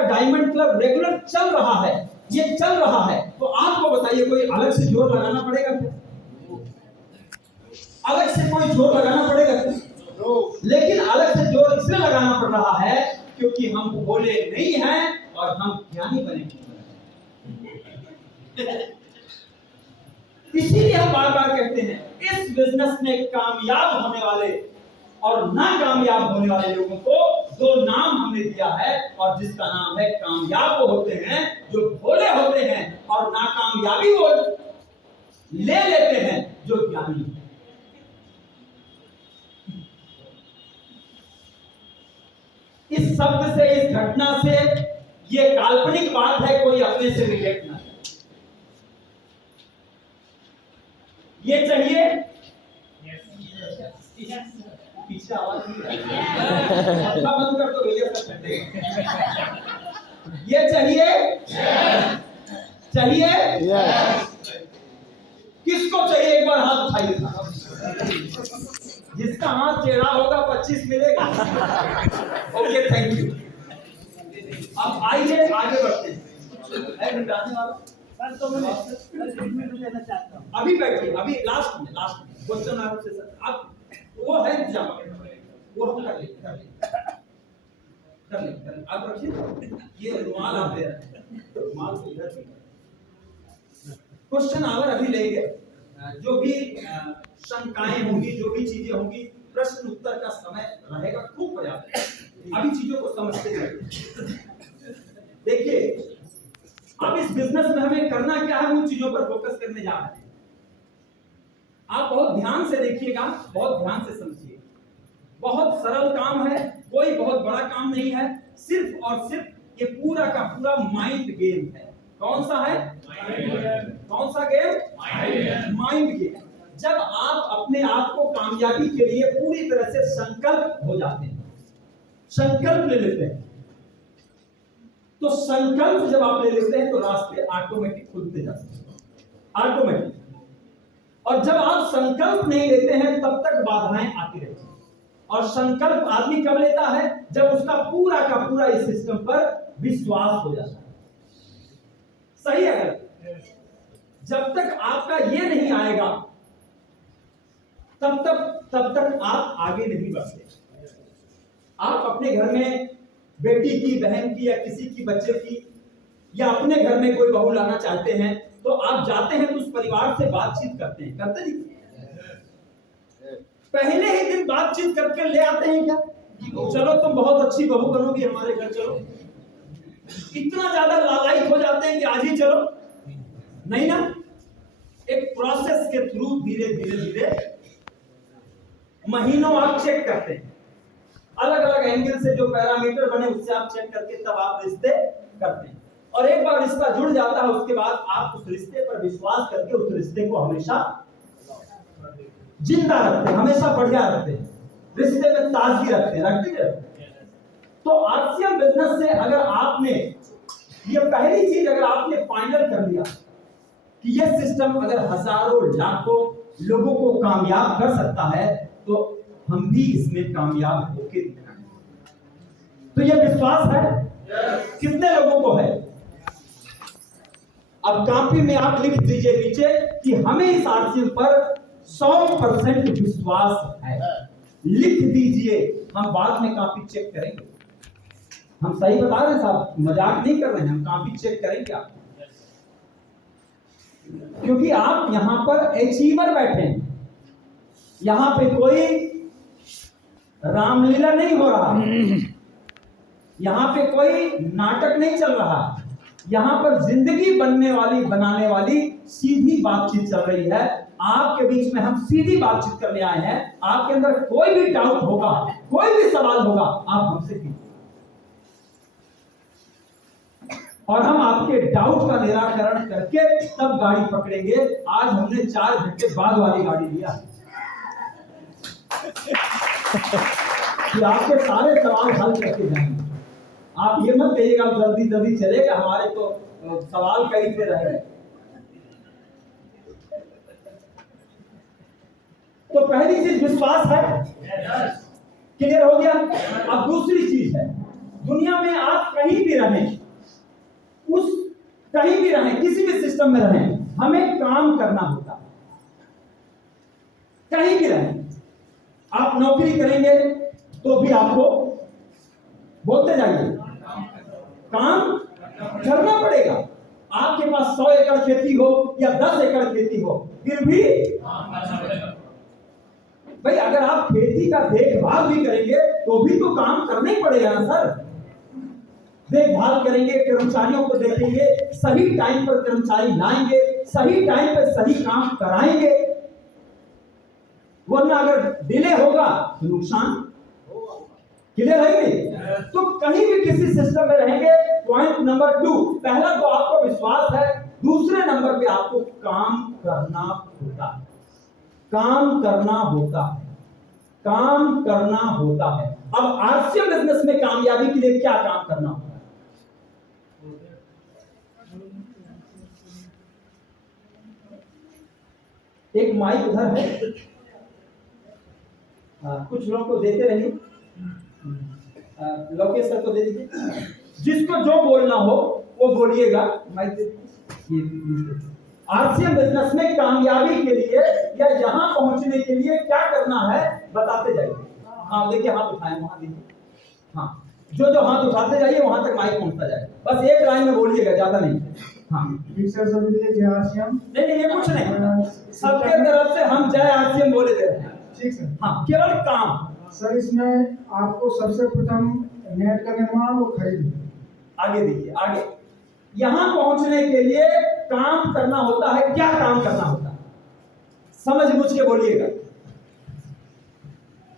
डायमंड क्लब रेगुलर चल रहा है, ये चल रहा है, तो आपको बताइए कोई अलग से जोर लगाना पड़ेगा क्या? अलग से कोई जोर लगाना पड़ेगा क्या? लेकिन अलग से जोर इसलिए लगाना पड़ रहा है क्योंकि हम भोले नहीं हैं और हम ज्ञानी बनेंगे। इसीलिए हम बार बार कहते हैं, इस बिजनेस में कामयाब होने वाले और नाकामयाब होने वाले लोगों को 2 नाम हमने दिया है, और जिसका नाम है कामयाब वो होते हैं जो भोले होते हैं, और नाकामयाबी वो ले लेते हैं जो ज्ञानी है। इस शब्द से, इस घटना से, ये काल्पनिक बात है, कोई अपने से रिलेट ना करे। ये चाहिए पीछे आवाज नहीं बंद कर दो भैया, सब ये चाहिए चाहिए किसको चाहिए? एक बार हाथ उठाइए। जिसका हाथ टेढ़ा होगा 25 मिलेगा। Okay, thank you. अब आइए आगे बढ़ते हैं। अभी बैठिए, अभी लास्ट में क्वेश्चन आपसे सर, आप वो है इंतजाम, वो हम कर लेंगे। आप रखिए, ये रुमाल आप दे रहे हैं, रुमाल को इधर। क्वेश्चन आवर अभी लेंगे, जो भी शंकाएं होंगी, जो भी चीजें होंगी, प्रश्न उत्तर का समय रहेगा, खूब पर्याप्त। अभी चीजों को समझते रहिए। देखिए, अब इस बिजनेस में हमें करना क्या है, उन चीजों पर फोकस करने जा रहे हैं। आप बहुत ध्यान से देखिएगा, बहुत ध्यान से समझिए। बहुत सरल काम है, कोई बहुत बड़ा काम नहीं है, सिर्फ और सिर्फ ये पूरा का पूरा माइंड गेम है। कौन सा है? कौन सा गेम? Mind game. जब आप अपने आप को कामयाबी के लिए पूरी तरह से संकल्प हो जाते हैं, संकल्प ले लेते हैं, तो संकल्प जब आप ले लेते हैं तो रास्ते ऑटोमेटिक खुलते जाते हैं, ऑटोमेटिक। और जब आप संकल्प नहीं लेते हैं तब तक बाधाएं आती रहती हैं। और संकल्प आदमी कब लेता है? जब उसका पूरा का पूरा इस सिस्टम पर विश्वास हो जाता है। सही है? जब तक आपका ये नहीं आएगा तब तक आप आगे नहीं बढ़ते। आप अपने घर में बेटी की, बहन की या किसी की, बच्चे की, या अपने घर में कोई बहू लाना चाहते हैं तो आप जाते हैं तो उस परिवार से बातचीत करते हैं, करते नहीं? पहले ही दिन बातचीत करके ले आते हैं क्या? चलो तुम बहुत अच्छी बहू बनोगी हमारे घर, चलो। इतना ज्यादा लालायित हो जाते हैं कि आज ही चलो, नहीं ना। एक प्रोसेस के थ्रू धीरे धीरे धीरे महीनों आप चेक करते हैं, अलग अलग एंगल से जो पैरामीटर बने उससे आप चेक करके तब आप रिश्ते करते हैं। और एक बार रिश्ता जुड़ जाता है उसके बाद आप उस रिश्ते पर विश्वास करके उस रिश्ते को हमेशा जिंदा रखते हैं, हमेशा बढ़िया रखते हैं, रिश्ते में ताजगी रखते हैं। तो आरसीएम बिजनेस से अगर आपने ये पहली चीज अगर आपने फाइनल कर लिया कि ये सिस्टम अगर हजारों लाखों लोगों को कामयाब कर सकता है तो हम भी इसमें कामयाब होके दिखाएंगे। तो ये विश्वास है कितने लोगों को है? अब कॉपी में आप लिख दीजिए नीचे कि हमें इस आरसीएम पर 100% विश्वास है। लिख दीजिए, हम बाद में कॉपी चेक करेंगे। हम सही बता रहे हैं साहब, मजाक नहीं कर रहे हैं, हम कॉपी चेक करेंगे आप, क्योंकि आप यहां पर अचीवर बैठे हैं। यहां पे कोई रामलीला नहीं हो रहा, यहां पे कोई नाटक नहीं चल रहा, यहां पर जिंदगी बनाने वाली सीधी बातचीत चल रही है। आपके बीच में हम सीधी बातचीत करने आए हैं। आपके अंदर कोई भी डाउट होगा, कोई भी सवाल होगा, आप हमसे कीजिए और हम आपके डाउट का निराकरण करके तब गाड़ी पकड़ेंगे। आज हमने 4 घंटे बाद वाली गाड़ी लिया कि आपके सारे सवाल हल करके जाएंगे। आप ये मत कहिएगा जल्दी जल्दी चलेगा, हमारे तो सवाल कई पे रह गए। तो पहली चीज विश्वास है, क्लियर हो गया। अब दूसरी चीज है, दुनिया में आप कहीं भी रहें, कहीं भी रहें, किसी भी सिस्टम में रहें, हमें काम करना होता है। कहीं भी रहें, आप नौकरी करेंगे तो भी आपको बोलते जाइए काम करना पड़ेगा। आपके पास 100 एकड़ खेती हो या 10 एकड़ खेती हो, फिर भी भाई अगर आप खेती का देखभाल भी करेंगे तो भी तो काम करना ही पड़ेगा ना सर। देखभाल करेंगे, कर्मचारियों को देखेंगे, सही टाइम पर कर्मचारी लाएंगे, सही टाइम पर सही काम कराएंगे, वरना अगर डिले होगा तो नुकसान। क्लियर है नहीं? तो कहीं भी किसी सिस्टम में रहेंगे। पॉइंट नंबर 2, पहला तो आपको विश्वास है, दूसरे नंबर पे आपको काम करना होता है। काम करना होता है, काम करना होता है। अब आरसीएम बिजनेस में कामयाबी के लिए क्या काम करना होता है? एक माइक उधर है, कुछ लोगों को देते रहिए, लोकेश सर को दे दीजिए, जिसको जो बोलना हो वो बोलिएगा। माइक दे दीजिए। आरसीएम बिजनेस में कामयाबी के लिए या यहां पहुंचने के लिए क्या करना है बताते जाइए। हाँ देखिए, हाथ उठाएं, वहां दीजिए। हाँ, जो जो हाथ उठाते जाइए वहां तक माइक पहुंचता जाए। बस एक लाइन में बोलिएगा, ज्यादा नहीं। हाँ जय आरसीएम। नहीं, ये कुछ नहीं, सबके तरफ से हम जय आरसीएम बोले दे रहे हैं। ठीक सर। हाँ, केवल काम। सर इसमें आपको सबसे प्रथम नेट का निर्माण और खरीद। आगे देखिए, आगे यहां पहुंचने के लिए काम करना होता है। क्या काम करना होता है समझ बुझ के बोलिएगा।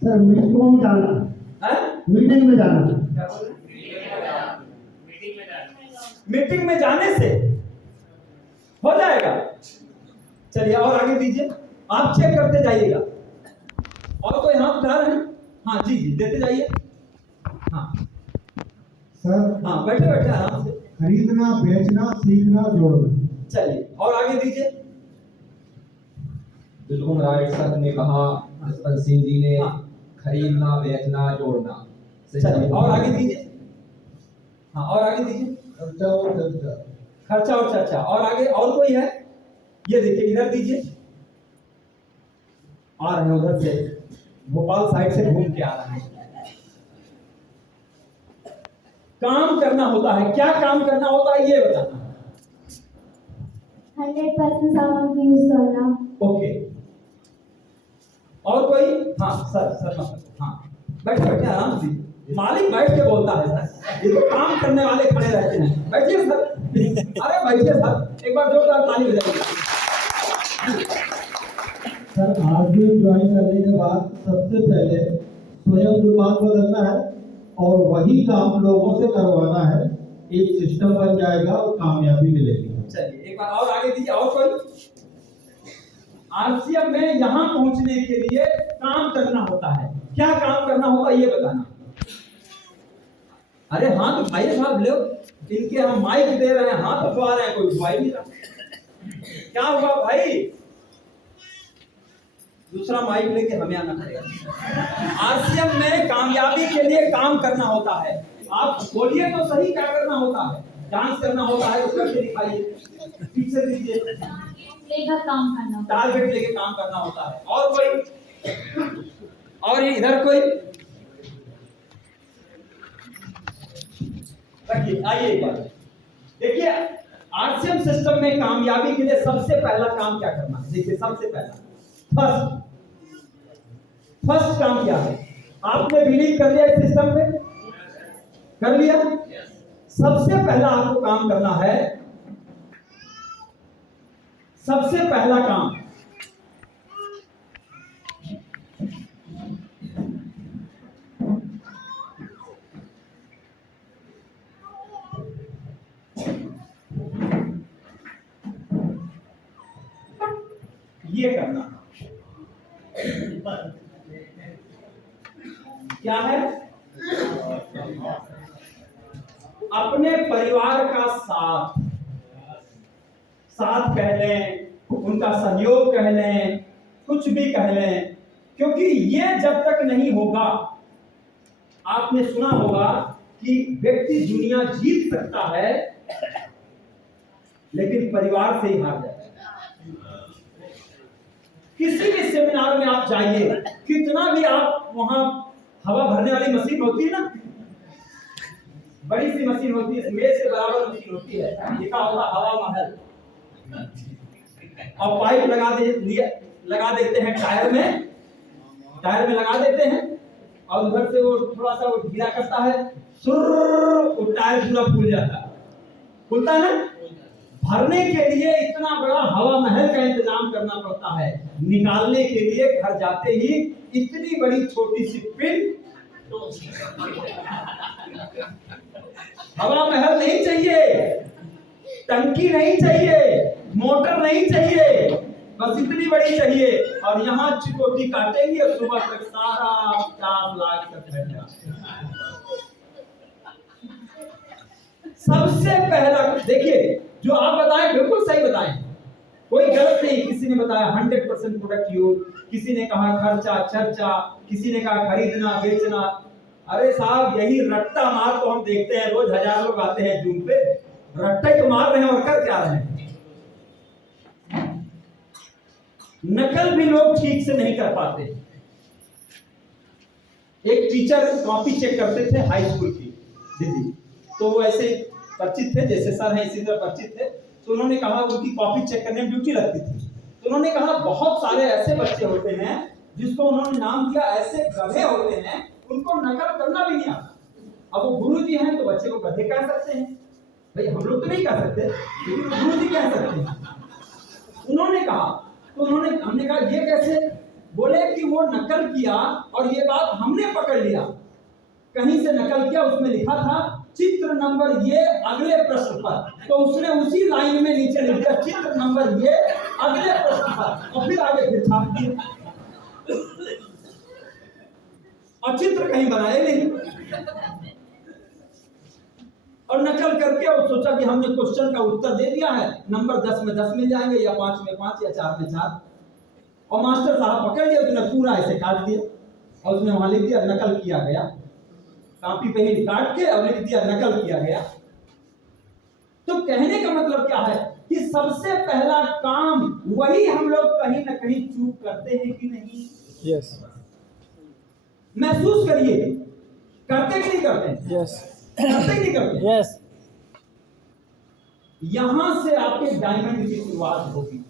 सर मीटिंग में जाना है? मीटिंग में जाना। मीटिंग में जाने से हो जाएगा। चलिए और आगे दीजिए, आप चेक करते जाइएगा। और कोई हाथ उठा रहे हैं? हाँ जी जी, देते जाइए। हाँ सर हाँ बैठे बैठे आराम से। खरीदना, बेचना, सीखना, जोड़ना। चलिए और आगे दीजिए। बिल्कुल राइट सर ने कहा जसवंत सिंह जी ने, हाँ। खरीदना, बेचना, जोड़ना। चलिए और आगे दीजिए। हाँ और आगे दीजिए। खर्चा और चर्चा। खर्चा और चर्चा। और आगे और कोई है? ये देखिए इधर दीजिए। आ रहे हैं उधर से, भोपाल साइड से घूम के आ रहे हैं। काम करना होता है, क्या काम करना होता है ये बताना। 100% सामान की यूज करना। ओके और कोई? हाँ सर हाँ बैठे बैठे आराम से। मालिक बैठ के बोलता है सर, ये तो काम करने वाले खड़े रहते हैं। बैठिए सर। अरे बैठिए सर, एक बार जोरदार ताली बजाइए। सर आरबीआई ज्वाइन करने के बाद सबसे पहले स्वयं दुकान बदलना है और वही काम लोगों से करवाना है। एक सिस्टम बन जाएगा और कामयाबी मिलेगी। चलिए एक बार और आगे दीजिए। और कोई? आरसीएम में यहाँ पहुंचने के लिए काम करना होता है, क्या काम करना होता है ये बताना। अरे हाँ तो भाई साहब लो, इनके हम माइक दे रहे हैं, हाँ तो आ रहे हैं, कोई उठवा ही नहीं रहा। क्या हुआ भाई? दूसरा माइक लेके हमें आना पड़ेगा। आरसीएम में कामयाबी के लिए काम करना होता है। आप बोलिए तो सही, क्या करना होता है? डांस करना होता है, तो करके दिखाइए। पीछे दीजिए। लेकर काम करना। टारगेट लेके काम करना होता है। और कोई? और ये इधर कोई? रखिए, आइए एक बार देखिए। आरसीएम सिस्टम में कामयाबी के लिए सबसे पहला काम क्या करना है? देखिए सबसे पहला फर्स्ट काम क्या है? आपने बिलीव कर लिया इस सिस्टम पे? कर लिया? सबसे पहला आपको काम करना है, सबसे पहला काम ये करना। क्या है? अपने परिवार का साथ कह लें, उनका सहयोग कह लें, कुछ भी कह लें, क्योंकि ये जब तक नहीं होगा, आपने सुना होगा कि व्यक्ति दुनिया जीत सकता है लेकिन परिवार से ही हार जाता है। किसी भी सेमिनार में आप जाइए, कितना भी आप वहां हवा भरने वाली मशीन होती है ना, बड़ी सी मशीन होती है, मेज के बराबर मशीन होती है, लिखा होगा हवा महल, और पाइप लगा देते हैं टायर में लगा देते हैं, और उधर से वो थोड़ा सा वो ढीला करता है, सुर वो टायर पूरा फूल जाता है। फूलता है ना? भरने के लिए इतना बड़ा हवा महल का इंतजाम करना पड़ता है, निकालने के लिए घर जाते ही इतनी बड़ी छोटी सी पिन। हवा महल नहीं चाहिए, टंकी नहीं चाहिए, मोटर नहीं चाहिए, बस इतनी बड़ी चाहिए, और यहाँ चिकोटी काटेंगे और सुबह तक सारा 50 लाख तक बैठ जाए। सबसे पहला देखिए, जो आप बताएं बिल्कुल सही बताएं, कोई गलत नहीं। किसी ने बताया 100% प्रोडक्ट यूज, किसी ने कहा खर्चा चर्चा, किसी ने कहा खरीदना बेचना। अरे साहब यही रट्टा मार तो हम देखते हैं, रोज 1000 लोग आते हैं जूम पे, रट्टा ही तो मार रहे हैं और कर क्या रहे हैं। नकल भी लोग ठीक से नहीं कर पाते। एक टीचर कॉपी चेक करते थे हाई स्कूल की दीदी, तो वो ऐसे परिचित थे, जैसे सर हैं इसी तरह परिचित थे, तो उन्होंने कहा उनकी कॉपी चेक करने में ड्यूटी लगती थी, तो उन्होंने कहा बहुत सारे ऐसे बच्चे होते हैं जिसको उन्होंने नाम दिया ऐसे गधे होते हैं, उनको नकल करना भी नहीं आता। अब वो गुरुजी हैं तो बच्चे को गधे कह सकते हैं, भाई हम लोग तो नहीं कह सकते, लेकिन गुरुजी कह सकते हैं। उन्होंने कहा, तो हमने कहा ये कैसे? बोले कि वो नकल किया और ये बात हमने पकड़ लिया, कहीं से नकल किया, उसमें लिखा था चित्र नंबर ये अगले प्रश्न पर, तो उसने उसी लाइन में नीचे लिख दिया चित्र नंबर ये अगले प्रश्न पर, और फिर आगे फिर छाप दिया, और चित्र कहीं बनाए नहीं। और नकल करके और सोचा कि हमने क्वेश्चन का उत्तर दे दिया है, नंबर 10 में 10 मिल जाएंगे, या 5 में 5, या 4 में 4। और मास्टर साहब पकड़ लिया, उसने पूरा ऐसे काट दिया और उसने वहां लिख दिया नकल किया गया, कॉपी पे ही काट के और लिख दिया नकल किया गया। तो कहने का मतलब क्या है कि सबसे पहला काम वही हम लोग कहीं ना कहीं चूक करते हैं कि नहीं? यस महसूस करिए, करते कि नहीं करते? यस करते कि नहीं करते? यस यहां से आपके डायमंड की शुरुआत होगी,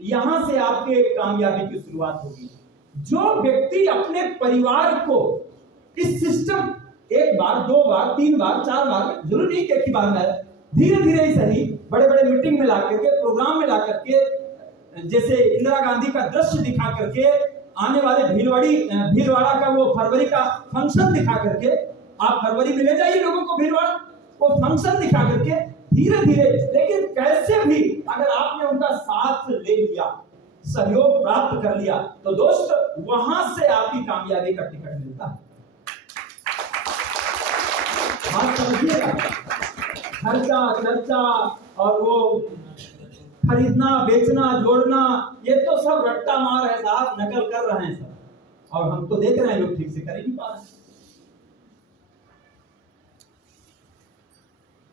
यहां से आपके कामयाबी की शुरुआत होगी। जो व्यक्ति अपने परिवार को इस सिस्टम एक बार, 2 बार, 3 बार, 4 बार, जरूरी नहीं कि एक ही बार में, धीरे धीरे ही सही, बड़े बड़े मीटिंग में ला करके, प्रोग्राम में ला करके, जैसे इंदिरा गांधी का दृश्य दिखा करके, आने वाले भीलवाड़ा का वो फरवरी का फंक्शन दिखा करके, आप फरवरी में ले जाइए लोगों को भीलवाड़ा, वो फंक्शन दिखा करके धीरे धीरे, लेकिन कैसे भी अगर आपने उनका साथ ले लिया, सहयोग प्राप्त कर लिया, तो दोस्त वहां से आपकी कामयाबी का टिकट मिलता है। बात समझिएगा, खर्चा चर्चा और वो खरीदना बेचना जोड़ना, ये तो सब रट्टा मार है साहब, नकल कर रहे हैं सब, और हम तो देख रहे हैं लोग ठीक से कर ही नहीं पा रहे।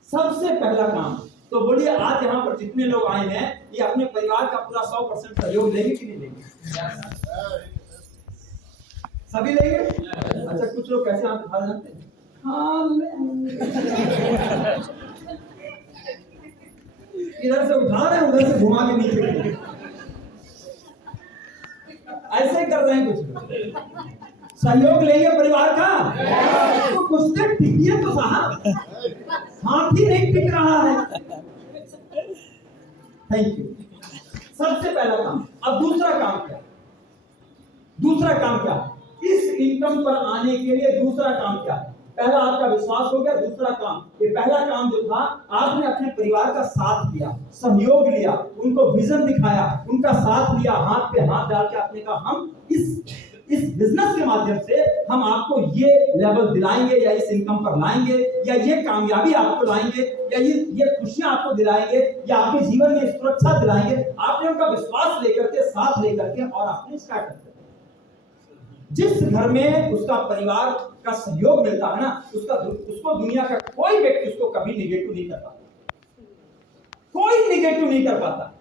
सबसे पहला काम तो बोलिए, आज यहाँ पर जितने लोग आए हैं ये अपने परिवार का पूरा 100% सहयोग लेंगे कि नहीं लेंगे? सभी लेंगे? अच्छा, कुछ लोग कैसे हाथ उठा जानते हैं? हाँ, इधर से उठा रहे हैं, उधर से घुमा के नीचे, ऐसे कर रहे हैं कुछ लोग। सहयोग लेंगे परिवार का, तो कुछ देर टिकिए तो साहब, हाथ ही नहीं टिक रहा है। Thank you. सबसे पहला काम। अब दूसरा काम क्या? दूसरा काम क्या? इस इनकम पर आने के लिए दूसरा काम क्या है? पहला आपका विश्वास हो गया, दूसरा काम, ये पहला काम जो था, आपने अपने परिवार का साथ दिया, सहयोग लिया, उनको विजन दिखाया, उनका साथ लिया, हाथ पे हाथ डाल के आपने कहा हम इस बिजनेस के माध्यम से हम आपको ये लेवल दिलाएंगे, या इस इनकम पर लाएंगे, या ये कामयाबी आपको लाएंगे, या ये खुशियां आपको दिलाएंगे, या आपके जीवन में सुरक्षा दिलाएंगे। आपने उनका विश्वास लेकर के, साथ लेकर के, और आपने स्टार्ट कर दिया। जिस घर में उसका परिवार का सहयोग मिलता है ना, उसको दुनिया का कोई व्यक्ति उसको कभी निगेटिव नहीं कर पाता, कोई निगेटिव नहीं कर पाता।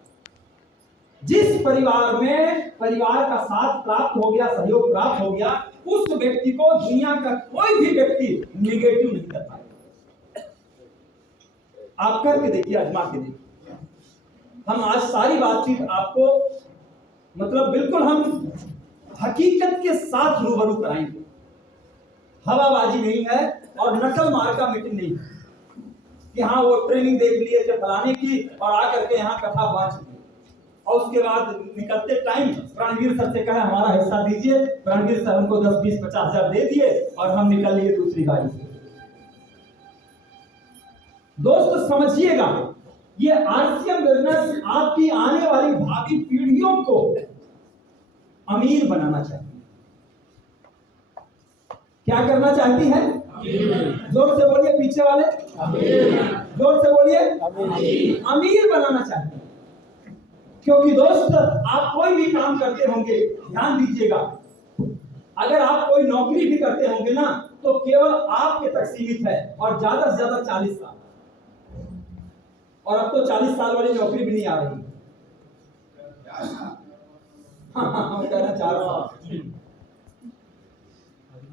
जिस परिवार में परिवार का साथ प्राप्त हो गया, सहयोग प्राप्त हो गया, उस व्यक्ति को दुनिया का कोई भी व्यक्ति निगेटिव नहीं कर पाएगा। आप करके देखिए, आजमा के देखिए। हम आज सारी बातचीत आपको मतलब बिल्कुल हम हकीकत के साथ रूबरू कराएंगे। हवाबाजी नहीं है और नकल मार का मीटिंग नहीं है कि हाँ वो ट्रेनिंग देख लिए थे फलाने की और आकर के यहाँ कथा बांट दी, और उसके बाद निकलते टाइम प्राणवीर सर से कहा हमारा हिस्सा दीजिए, प्राणवीर सर हमको 10, 20, 50 हजार दे दिए और हम निकल लिए दूसरी गाड़ी से। दोस्त समझिएगा, ये आरसीएम बिजनेस आपकी आने वाली भावी पीढ़ियों को अमीर बनाना चाहती है। क्या करना चाहती है? जोर से बोलिए पीछे वाले, जोर से बोलिए, अमीर बनाना चाहती है। क्योंकि दोस्त आप कोई भी काम करते होंगे, ध्यान दीजिएगा, अगर आप कोई नौकरी भी करते होंगे ना, तो केवल आपके तक सीमित है, और ज्यादा से ज्यादा 40 साल, और अब तो 40 साल वाली नौकरी भी नहीं आ रही। हम कहना चाह रहा हूं,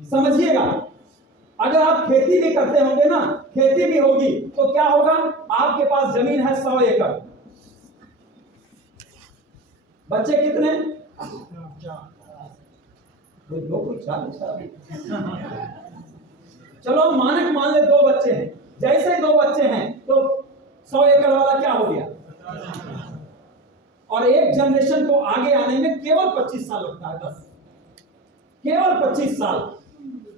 समझिएगा, अगर आप खेती भी करते होंगे ना, खेती भी होगी तो क्या होगा? आपके पास जमीन है 100 एकड़, बच्चे कितने? चलो मानक मान ले 2 बच्चे हैं, जैसे 2 बच्चे हैं तो 100 एकड़ वाला क्या हो गया? और एक जनरेशन को आगे आने में केवल 25 साल लगता है, बस केवल 25 साल,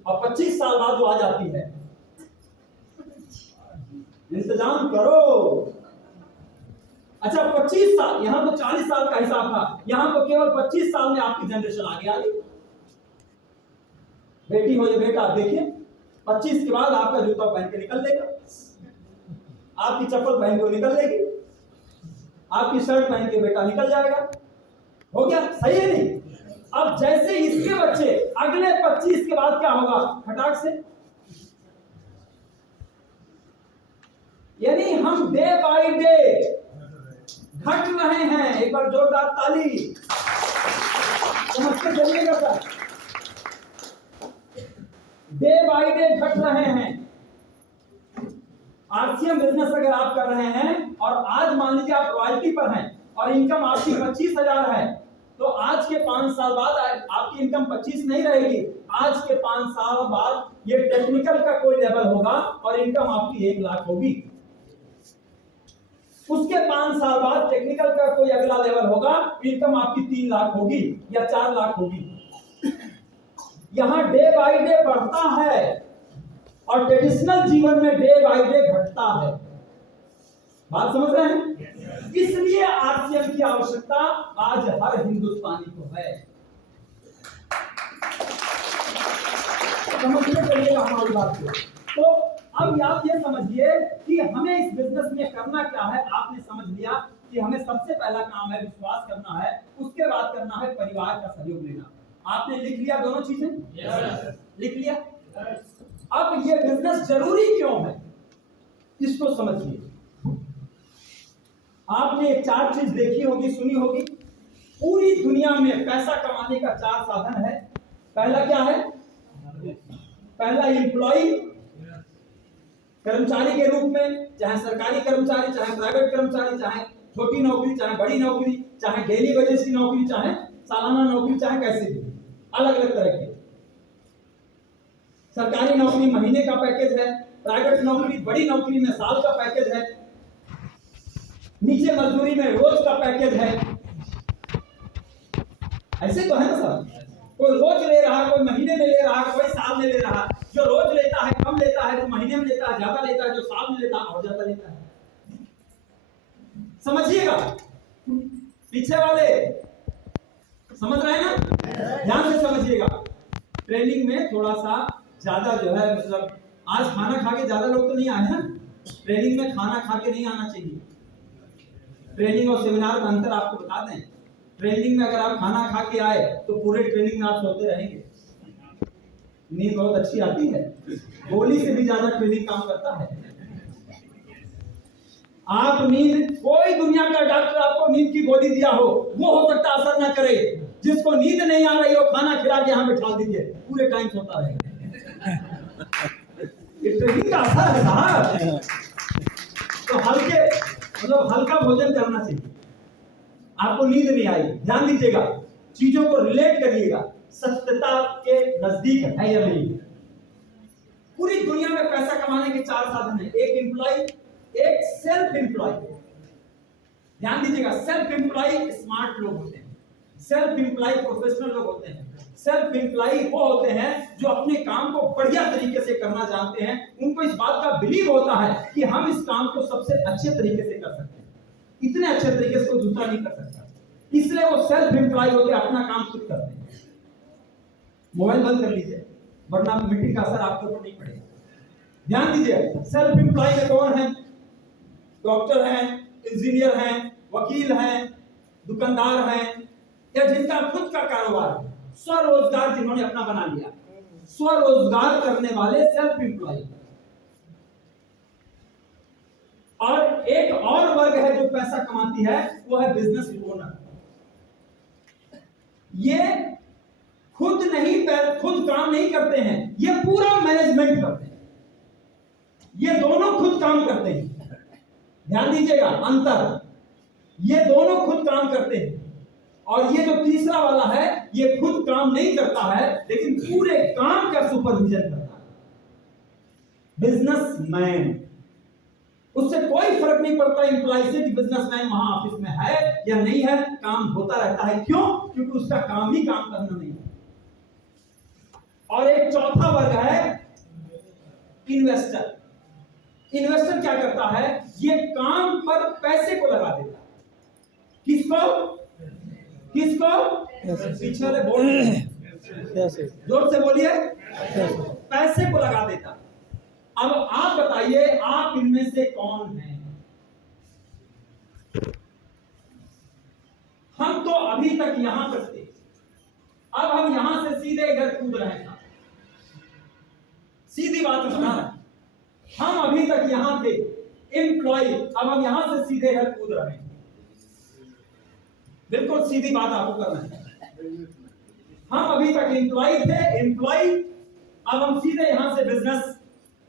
और 25 साल बाद वो आ जाती है। इंतजाम करो। अच्छा 25 साल, यहां तो 40 साल का हिसाब था, यहां तो केवल 25 साल में आपकी जनरेशन आगे आ गई। बेटी हो या बेटा, आप देखिए 25 के बाद आपका जूता पहन के निकल देगा। आपकी चप्पल पहन के निकल लेगी, आपकी शर्ट पहन के बेटा निकल जाएगा। हो गया, सही है नहीं? अब जैसे इसके बच्चे अगले 25 के बाद क्या होगा, फटाक से, यानी हम डे बाय डे घट रहे हैं। एक बार जोरदार ताली, समझते चलिएगा सर, डे बाय डे घट रहे हैं। आरसीएम बिजनेस अगर आप कर रहे हैं और आज मान लीजिए आप रॉयल्टी पर हैं और इनकम आपकी 25,000 है, तो आज के 5 साल बाद आपकी इनकम 25 नहीं रहेगी। आज के 5 साल बाद ये टेक्निकल का कोई लेवल होगा और इनकम आपकी 1 लाख होगी। उसके 5 साल बाद टेक्निकल का कोई अगला लेवल होगा, इनकम आपकी 3 लाख होगी या 4 लाख होगी। यहां डे बाय डे बढ़ता है और ट्रेडिशनल जीवन में डे बाय डे घटता है। बात समझ रहे हैं? इसलिए आरसीएम की आवश्यकता आज हर हिंदुस्तानी को है। समझिए चलिएगा हमारी बात को। तो अब आप ये समझिए कि हमें इस बिजनेस में करना क्या है। आपने समझ लिया कि हमें सबसे पहला काम है विश्वास करना है, उसके बाद करना है परिवार का सहयोग लेना। आपने लिख लिया दोनों चीजें? लिख लिया? अब ये बिजनेस जरूरी क्यों है, इसको समझिए। आपने 4 चीज देखी होगी, सुनी होगी। पूरी दुनिया में पैसा कमाने का 4 साधन है। पहला क्या है? पहला एम्प्लॉय, कर्मचारी के रूप में, चाहे सरकारी कर्मचारी, चाहे प्राइवेट कर्मचारी, चाहे छोटी नौकरी, चाहे बड़ी नौकरी, चाहे डेली वेजेस की नौकरी, चाहे सालाना नौकरी, चाहे कैसी भी, अलग अलग तरह की। सरकारी नौकरी महीने का पैकेज है, प्राइवेट नौकरी बड़ी नौकरी में साल का पैकेज है, नीचे मजदूरी में रोज का पैकेज है। ऐसे तो है ना सर? कोई रोज ले रहा है, कोई महीने में ले रहा है, कोई साल में ले रहा है। जो रोज लेता है कम लेता है, जो महीने में लेता है ज्यादा लेता है, जो साल में लेता है और ज्यादा लेता है। समझिएगा, पीछे वाले समझ रहे हैं ना? ध्यान से समझिएगा। ट्रेनिंग में थोड़ा सा ज्यादा जो है, मतलब आज खाना खा के ज्यादा लोग तो नहीं आए हैं। ट्रेनिंग में खाना खा के नहीं आना चाहिए। ट्रेनिंग और सेमिनार का अंतर आपको बता दें। ट्रेनिंग में अगर आप खाना खा के आए तो पूरे ट्रेनिंग में आप सोते रहेंगे, नींद बहुत अच्छी आती है, गोली से भी ज्यादा ट्रेनिंग काम करता है। आप नींद, कोई दुनिया का डॉक्टर आपको नींद की गोली दिया हो, वो हो सकता असर ना करे। जिसको नींद नहीं आ रही हो, खाना खिला के यहाँ बिठा दीजिए, पूरे टाइम सोता रहेगा। ये ट्रेनिंग का असर है साहब। तो हल्के, मतलब हल्का भोजन करना चाहिए। आपको नींद नहीं आई, ध्यान दीजिएगा, चीजों को रिलेट करिएगा, सत्यता के नजदीक है या नहीं। पूरी दुनिया में पैसा कमाने के 4 साधन हैं। एक एम्प्लॉय, एक सेल्फ एम्प्लॉय। ध्यान दीजिएगा, सेल्फ एम्प्लॉय स्मार्ट लोग होते हैं, सेल्फ एम्प्लॉय प्रोफेशनल लोग होते हैं। सेल्फ एम्प्लॉय वो होते हैं जो अपने काम को बढ़िया तरीके से करना जानते हैं। उनको इस बात का बिलीव होता है कि हम इस काम को सबसे अच्छे तरीके से कर सकते हैं, इतने अच्छे तरीके से कोई दूसरा नहीं कर सकता, इसलिए वो सेल्फ एम्प्लॉय होते हैं, अपना काम खुद करते हैं। मोबाइल बंद कर लीजिए, वरना मीटिंग का असर आपके ऊपर नहीं पड़ेगा। ध्यान दीजिए, सेल्फ एम्प्लॉय में कौन है? डॉक्टर हैं, इंजीनियर हैं, वकील हैं, दुकानदार हैं, या जिनका खुद का कारोबार है, स्वरोजगार जिन्होंने अपना बना लिया, स्वरोजगार करने वाले सेल्फ एम्प्लॉय। और एक और वर्ग है जो पैसा कमाती है, वो है बिजनेस ओनर। ये खुद काम नहीं करते हैं, ये पूरा मैनेजमेंट करते हैं। ये दोनों खुद काम करते हैं। ध्यान दीजिएगा अंतर, ये दोनों खुद काम करते हैं। और ये जो तीसरा वाला है, ये खुद काम नहीं करता है, लेकिन पूरे काम का सुपरविजन करता है। बिजनेसमैन, उससे कोई फर्क नहीं पड़ता एम्प्लॉय से कि बिजनेसमैन वहां ऑफिस में है या नहीं है, काम होता रहता है। क्यों? क्योंकि उसका काम ही काम करना नहीं है। और एक चौथा वर्ग है इन्वेस्टर। इन्वेस्टर क्या करता है? ये काम पर पैसे को लगा देता है। किसको? पीछे वाले बोल, जोर से बोलिए, पैसे को लगा देता। अब आप बताइए, आप इनमें से कौन है? अभी तक यहां तक थे, अब हम यहां से सीधे इधर कूद रहे हैं। सीधी बात बता रहे हैं, हम अभी तक यहां थे एम्प्लॉय, अब हम यहां से सीधे इधर कूद रहे हैं। बिल्कुल सीधी बात आपको करना है। हम अभी तक एम्प्लॉय थे, एम्प्लॉय, अब हम सीधे यहां से बिजनेस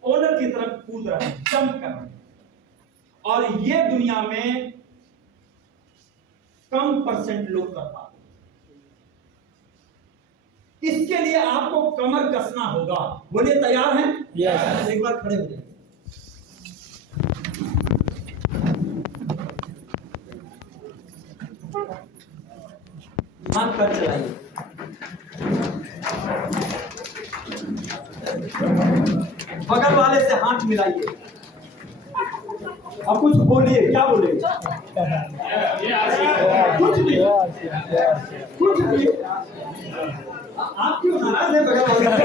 ओनर की तरफ कूद रहे हैं, जंप कर रहे हैं। और ये दुनिया में कम परसेंट लोग कर पाते। इसके लिए आपको कमर कसना होगा। बोलिए तैयार हैं? Yes. एक बार खड़े हो जाइए। हाथ कर चलाइए। बगल वाले से हाथ मिलाइए। अब कुछ बोलिए, क्या बोले? कुछ भी, कुछ भी। आप क्यों नाराज हैं बगल वाले से?